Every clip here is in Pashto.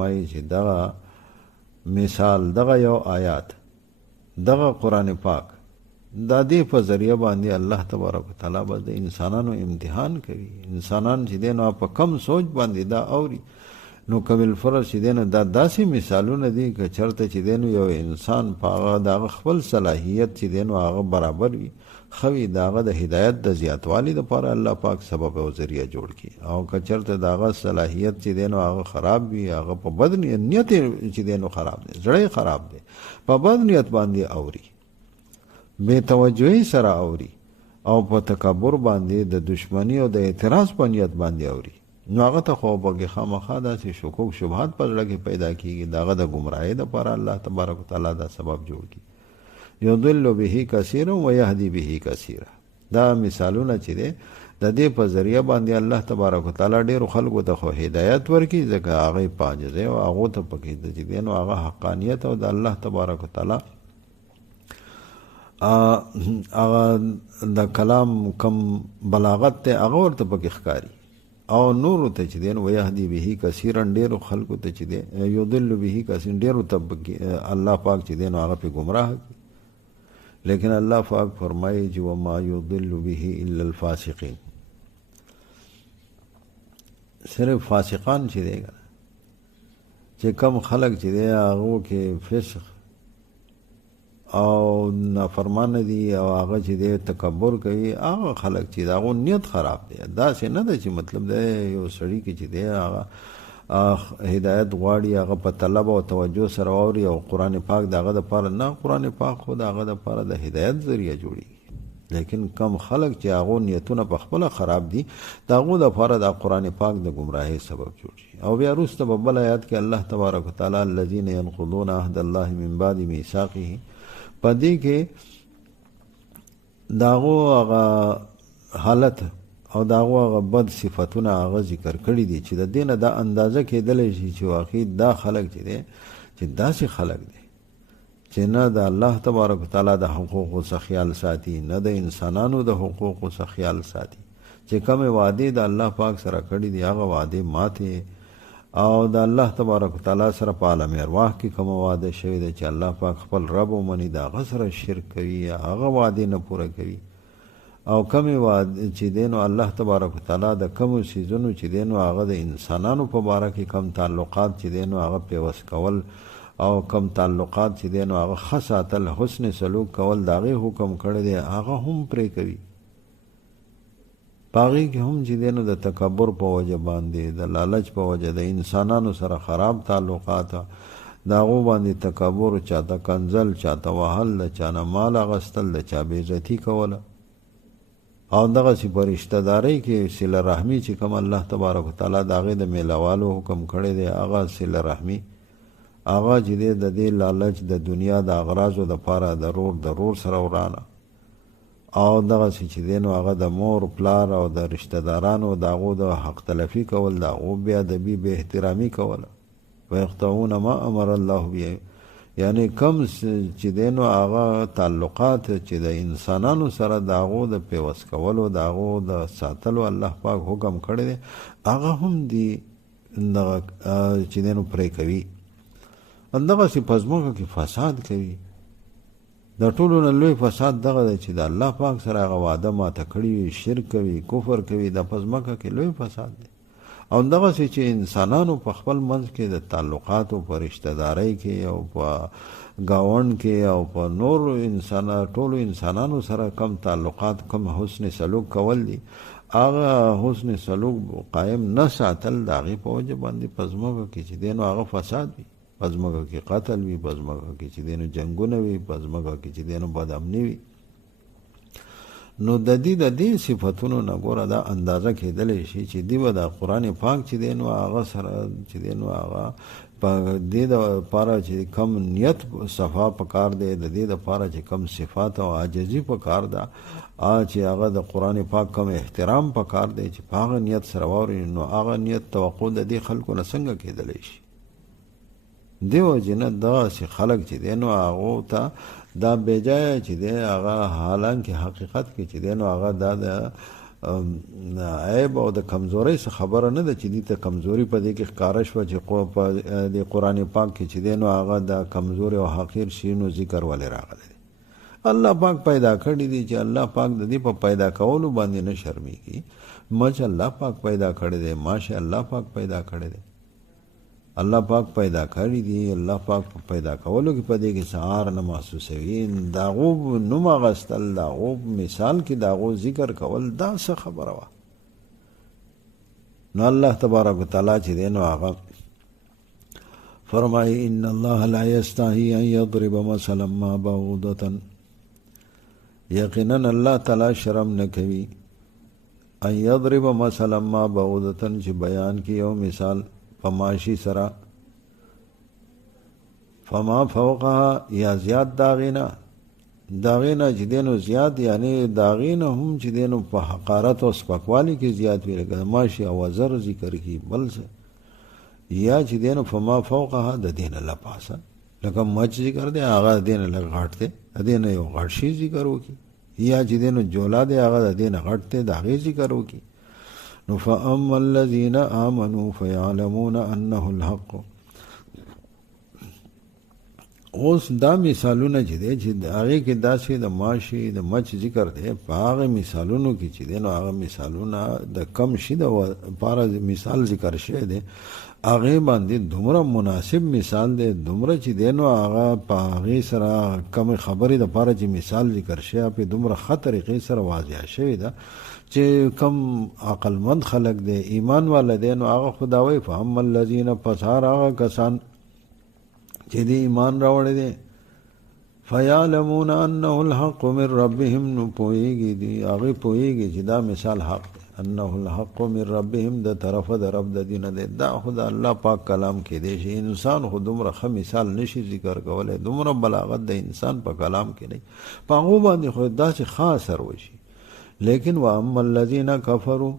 فرمایي چې دغه مثال، دغه یو آیات، دغه قرآن پاک دا دې په ذریعه باندې الله تبارک وتعالی به د انسانانو امتحان کوي. انسانان چې دی نو په کم سوچ باندې دا اوري. نو کبل فرض چې دی نو دا داسې مثالونه دي که چرته چې دی نو یو انسان په هغه د هغه خپل صلاحیت چې دی نو هغه برابر وي، ښه وي، د هغه د هدایت د زیاتوالي دپاره الله پاک سبب او ذریعه جوړ کړي. او که چرته د هغه صلاحیت چې دی نو هغه خراب وي، هغه په بد نیت چې دی نو خراب دی، زړه خراب دی، په بد نیت باندې اوري، بے توجهی سره اوري، او په تکبر باندې د دشمنی او د اعتراض په نیت باندې اوري، نو هغه ته خو به خامخا داسې شکوک شبهات په زړه کې پیدا کېږي. د هغه د ګمراهۍ دپاره الله تبارک وتعالی دا سبب جوړ کړي. یضل به کثیرا ویهدی به کثیرا. دا مثالونه چې دی د دې په ذریعه باندې الله تبارک وتعالی ډېرو خلکو ته خو هدایت ورکړي، ځکه هغې په عاجزۍ او هغو ته پکې د چې دی نو هغه حقانیت او د الله تبارک وتعالی هغه د کلام کم بلاغت ته هغه ورته پکې ښکاري. او نورو ته چې دی نو ویهدي به کثیرا، ډېرو خلکو ته چې دی یضل به کثیرا، ډېرو ته الله پاک چې دی نو هغه پې ګمراه کړي. لیکن الله پاک فرمایي چې وما یضل به الا الفاسقین. صرف فاسقان چې دی چې کم خلک چې دی هغو کې فسق او نافرمانه دي او هغه چې دی تکبر کوي، هغه خلک چې د هغو نیت خراب دی. داسې نه ده چې مطلب دی یو سړي کې چې دی هغه هدایت غواړي، هغه په طلب او توجه سره واوري او قرآن پاک د هغه دپاره نه، قرآن پاک خو د هغه دپاره د هدایت ذریعه جوړېږي. لیکن کم خلک چې هغو نیتونه په خپله خراب دي، د هغو دپاره د قرآن پاک د ګمراهۍ سبب جوړ شي. او بیا وروسته په بل آیات کې الله تبارک وتعالی الذین ینقضون عهد الله من بعد میثاقه، په دې کې د هغو هغه حالت او د هغو هغه بد صفتونه هغه ذکر کړي دي چې د دې نه دا اندازه کېدلی شي چې واقعي دا خلک چې دی چې داسې خلک دی چې نه د الله تبارک وتعالی د حقوقو څخه خیال ساتي، نه د انسانانو د حقوقو څخه خیال ساتي. چې کومې وعدې د الله پاک سره کړي دي هغه وعدې ماتې، او د الله تبارک وتعالی سره په عالم ارواح کې کومه وعده شوې ده چې الله پاک خپل رب ومني، د هغه سره شرک کوي، هغه وعدې نه پوره کوي. او کومې وعدې چې دی نو الله تبارک وتعالی د کومو څیزونو چې دی نو هغه د انسانانو په باره کې کم تعلقات چې دی نو هغه پیوست کول او کم تعلقات چې دی نو هغه ښه ساتل، حسن سلوک کول، د هغې حکم کړی دی، هغه هم پرې کوي. په هغې کې هم چې دی نو د تکبر په وجه باندې، د لالچ په وجه، د انسانانو سره خراب تعلقات، د هغو باندې تکبر، چاته کنځل، چاته وهل، د چا نه مال اخیستل، د چا بېعزتي کوله. او دغسې په رشته دارۍ کې صله رحمي چې کوم الله تبارک وتعالی د هغې د میلهوالو حکم کړی دی، هغه صله رحمي هغه چې دی د دې لالچ د دنیا د اغراضو دپاره د رور سره ورانه، او دغسې چې دی نو هغه د مور پلار او د رشته دارانو د هغو د حق تلفي کول، د هغو بې ادبي بې احترامي کوله. ویقطعون ما امر الله به، یعنی کم چې دی نو هغه تعلقات چې د انسانانو سره د هغو د پیوست کولو، د هغو د ساتلو الله پاک حکم کړی دی، هغه هم دی دغه چې دی نو پرې کوي. دغسې په ځمکه کې فساد کوي. د ټولو نه لوی فساد دغه دی چې د الله پاک سره هغه وعده ماته کړي وي، شرک کوي، کفر کوي، د په ځمکه کې لوی فساد دی. او دغسې چې انسانانو په خپل منځ کې د تعلقاتو په رشته دارۍ کې او په ګاونډ کې او په نورو ټولو انسانانو سره کم تعلقات، کم حسن سلوک کول دي، هغه حسن سلوک قایم نه ساتل، د هغې په وجه باندې په ځمکه کې چې دی نو هغه فساد وي، په ځمکه کې قتل وي، په ځمکه کې چې دی نو جنګونه وي، په ځمکه کې چې دی نو بدامني وي. نو د دې صفتونو نه ګوره دا اندازه کېدلی شي چې دی به د قرآن پاک چې دی نو هغه سره چې دی نو هغه په دې دپاره چې کم نیت صفا پکار دی، د دې دپاره چې کم صفات او عاجزي پکار ده، چې هغه د قرآن پاک کم احترام پکار دی چې په هغه نیت سره واوري، نو هغه نیت توقع د دې خلکو نه څنګه کېدلی شي؟ دیو جنه دغسې خلک چې دی نو هغو ته دا بېجایه چې دی هغه حالانکه حقیقت کې چې دی نو هغه دا د عیب او د کمزورۍ څه خبره نه ده چې دې ته کمزوري په دې کې ښکاره شوه چې په د قرآن پاک کې چې دی نو هغه د کمزوري او حقیر شیانو ذکر ولې راغلی دی. الله پاک پیدا کړي دي چې الله پاک د دې په پیدا کولو باندې نه شرمېږي. مچ الله پاک پیدا کړی دی، ماشه الله پاک پیدا کړی دی. الله پاک پیدا کړی دي، الله پاک پیدا کولو کې په دې کې سهار نه محسوسوي. د هغو نوم اخیستل، د هغو مثال کې د هغو ذکر کول دا څه خبره وه. نو الله تبارک وتعالی چې دی نو هغه فرمایي ان الله لا یستحی ان یضرب مثلا ما بعوضة، یقینا الله تعالی شرم نه کوي ان یضرب مثلا ما بعوضة چې بیان کی یو مثال فماشی سرا فما فوقها یا زیاد داغینا چې دینو زیاد یعنی داغینا هم چې دینو په حقارت او سپکوالی کې زیاد وی لګا ماشی او زر ذکر کی بل سے یا چې دینو فما فوقها د دین الله پاسه لکه مچ ذکر دی هغه دین الله غټ دی دین یو غټ شي ذکر وکي یا چې دینو جولا دی هغه دین غټ دی دا غي ذکر وکي. نو فأما الذين آمنوا فيعلمون أنه الحق. اوس دا مثالونه چې دی چې هغې کې داسې د ماشي د مچ ذکر دی په هغه مثالونو کې چې دی نو هغه مثالونه د کم شي د پاره مثال ذکر شوی دی هغې باندې دومره مناسب مثال دی دومره چې دی نو هغه په هغې سره کمې خبرې دپاره چې مثال ذکر شوی په دومره ښه طریقې سره واضح شوې ده چې کم عقلمند خلق دی ایمان والا دی نو هغه خدا وایي فاما الذین پس هغه کسان چې دی ایمان راوړی دی فیعلمون انه الحق من ربهم نو پوهیږي دی هغې پوهیږي چې دا مثال حق دی انه الحق من ربهم د طرفه د رب د دینه دی دا خو د الله پاک کلام کې دی چې انسان خو دومره ښه مثال نشي ذکر کولی دومره بلاغت د انسان په کلام کې دی په هغو باندې خو داسې ښه اثر وشي. لیکن واما الذین کفروا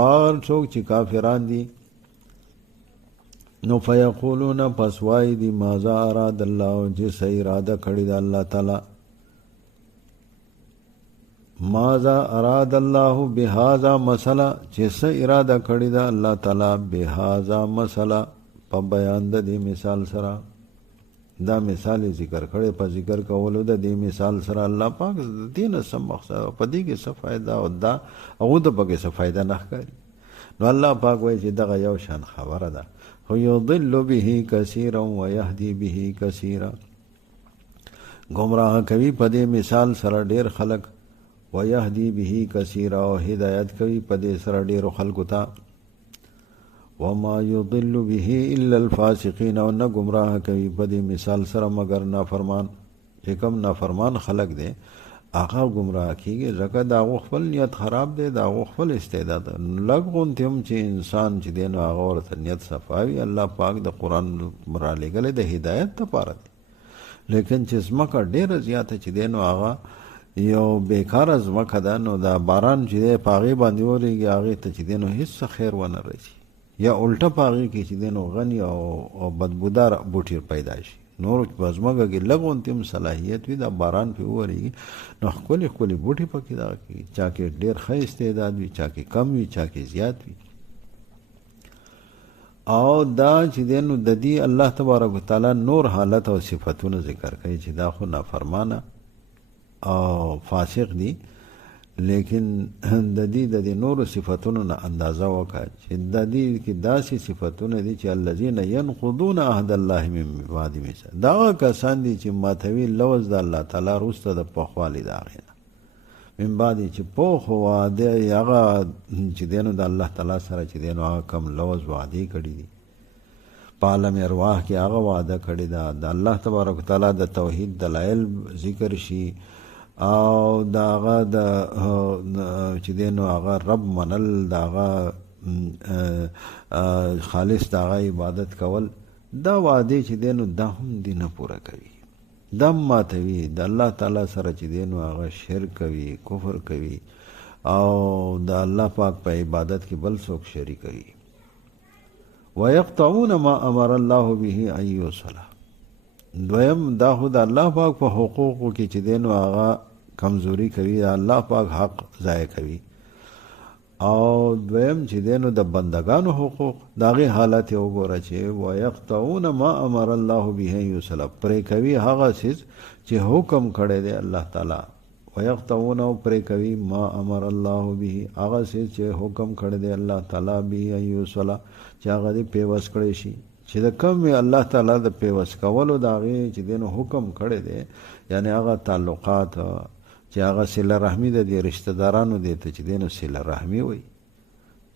اور څوک چې کافران دي نو فیقولون پس وای دي ماذا اراد الله چې څه اراده کړې ده الله تعالی ماذا اراد الله بهذا مثلا چې څه اراده کړې ده الله تعالی بهذا مثلا په بیان د دې مثال سره دا مثال ذکر کړي په ذکر کولو د دې مثال سره الله پاک دین سم مقصد په دې کې څه فائدہ او دا او د پکې څه فائدہ نه ښکاري. نو الله پاک وایي چې دغه یو شان خبره ده خو یضل به کثیرا ويهدي به کثیرا گمراه کوي په دې مثال سره ډېر خلک ويهدي به کثیرا او هدایت کوي په دې سره ډېر خلکو ته وما يضل به الا الفاسقين او نه گمراه کوي په دې مثال سره مگر نافرمان چې کوم نافرمان خلق دی هغه گمراه کیږي ځکه د هغو خپل نیت خراب دی د هغو خپل استعداد لږ غوندې هم چې انسان چې دی نو هغه ورته نیت صفاوي الله پاک د قرآن رالیږلی د هدایت دپاره دی لیکن چې ځمکه ډېره زیاته چې دی نو هغه یو بیکاره ځمکه ده نو دا باران چې دی په هغې باندې ورېږي هغې ته چې دی نو هېڅ خیر ونه رسي یا الټه په هغې کې چې دی نو غني او بدبودار بوټي پیدا شي نور په ځمکه کې لږ غوندې هم صلاحیت وي دا باران پرې وورېږي نو ښکلې ښکلې بوټي پکې دغه کېږي چا کې ډېر ښه استعداد وي چا کې کم وي چا کې زیات وي او دا چې دی نو د دې الله تبارک وتعالی نور حالت او صفتونه ذکر کوي چې دا خو نافرمانه او فاسق دي لیکن د دې نورو صفتونو نه اندازه وکړه چې د دې کې داسې صفتونه دي چې الذین ینقضون عهد الله من بعد میثاقه دا کسان دي چې ماتوي لوز د الله تعالی وروسته د پخوالي د هغې نه من بعد چې پوخ وعده هغه چې دی نو د الله تعالی سره چې دی نو هغه کم لوز وعدې کړي دي په عالم ارواح کې هغه وعده کړې ده د الله تبارک وتعالی د توحید دلایل ذکر شي او دا هغه د چې دی نو هغه رب منل د هغه خالص د هغه عبادت کول دا وعدې چې دی نو دا هم دی نه پوره کوي دا ماتوي د الله تعالی سره چې دی نو هغه شرک کوي کفر کوي او د الله پاک په عبادت کې بل څوک شریک کوي ويقطعون ما امر الله به ان يوصل دویم دا خو د الله پاک په حقوقو کې چې دی نو هغه کمزوری کوي الله پاک حق ضایع کوي او دویم چې دینو د بندگانو حقوق داغه حالت یو ګوره چې ويقطعون ما امر الله به یوصل پرې کوي هغه چې حکم کړی دی الله تعالی ويقطعون او پرې کوي ما امر الله به هغه چې حکم کړی دی الله تعالی به یوصل چې هغه دې پیوس کړی شي چې د کوم الله تعالی د پیوس کولو داغه چې دینو حکم کړی دی یعنی هغه تعلقات چې هغه صله رحمی د دې رشتہ دارانو دي ته چې دینو صله رحمی وي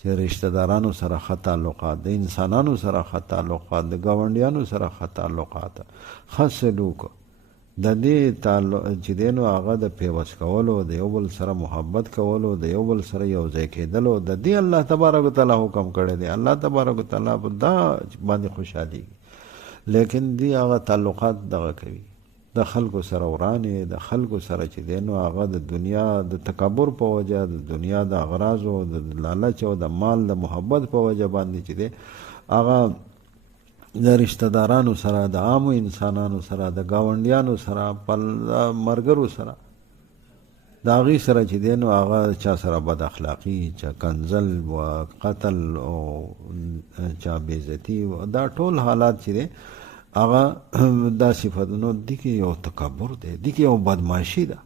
چې رشتہ دارانو سره ښه تعلقات د انسانانو سره ښه تعلقات د ګاونډیانو سره ښه تعلقات ښه سلوک د دې تعلق چې دینو هغه د پیوس کولو د یو بل سره محبت کولو د یو بل سره یو ځای کېدلو د دې الله تبارک وتعالى حکم کړی دی الله تبارک وتعالى په دا باندې خوشحالي لیکن دی هغه تعلقات دغه کوي د خلکو سره ورانه د خلکو سره چې دینو هغه د دنیا د تکبر په وجه د دنیا د اغراض او د لالچ او د مال د محبت په وجه باندې چې دی هغه د رشتہ دارانو سره د عام انسانانو سره د گاونډیانو سره په مرګرو سره دا غي سره چې دینو هغه چا سره بد اخلاقی چا کنزل او قتل او چا بیزتی دا ټول حالات چې دی هغه دا صفاتونو دي کې یو تکبر دی دي کې یو بدمعشي ده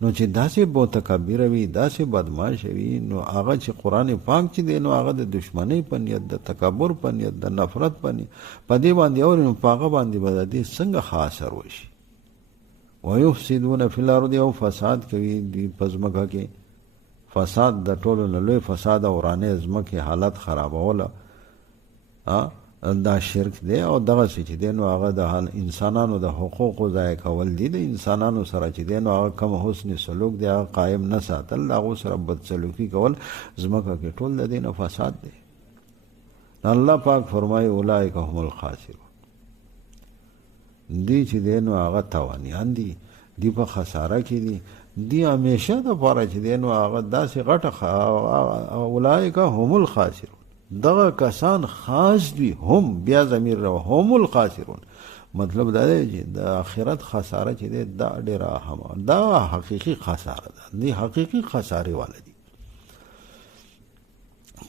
نو چې داسې بو تکبر وي داسې بدمعش وي نو هغه چې قرآن پاک چې دی نو هغه د دشمنی په نیت د تکبر په نیت د نفرت په نیت په دې باندې او نو پاغه باندې به دې څنګه خاصر وشي ويفسدون فی الارض او فساد کوي دی پزماکه کې فساد د ټولو نه لوی فساد او ورانه ازمکه حالت خرابوله دا شرک دی او دغه چې دی نو هغه د انسانانو د حقوقو ضایع کول دي د انسانانو سره چې دی نو هغه کم حسن سلوک دی هغه قائم نه ساتل هغه سره بد سلوکی کول زمکه کې ټول د دین فساد دی الله پاک فرمایي اولئک هم الخاسرون دی چې دی نو هغه توانیان دي دی په خساره کې دي دی همیشه د پاره چې دی نو هغه داسې غټه اولئک هم الخاسرون دغه کسان خاص دي هم بیا ضمیر رو هم الخاسرون مطلب دا دی چې د آخرت خساره چې دی دا ډیره هم دا حقیقي خساره ده دی حقیقي خساره والدي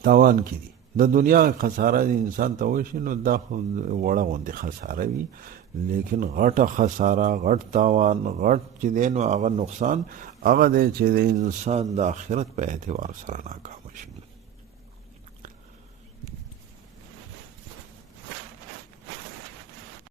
تاوان کې دي د دنیا خساره د انسان ته وشي نو دا خو وړه غوندې خساره وي لیکن غټه خساره غټ تاوان غټ چې دی نو هغه نقصان هغه دی چې د انسان د آخرت په اعتبار سره ناکام شي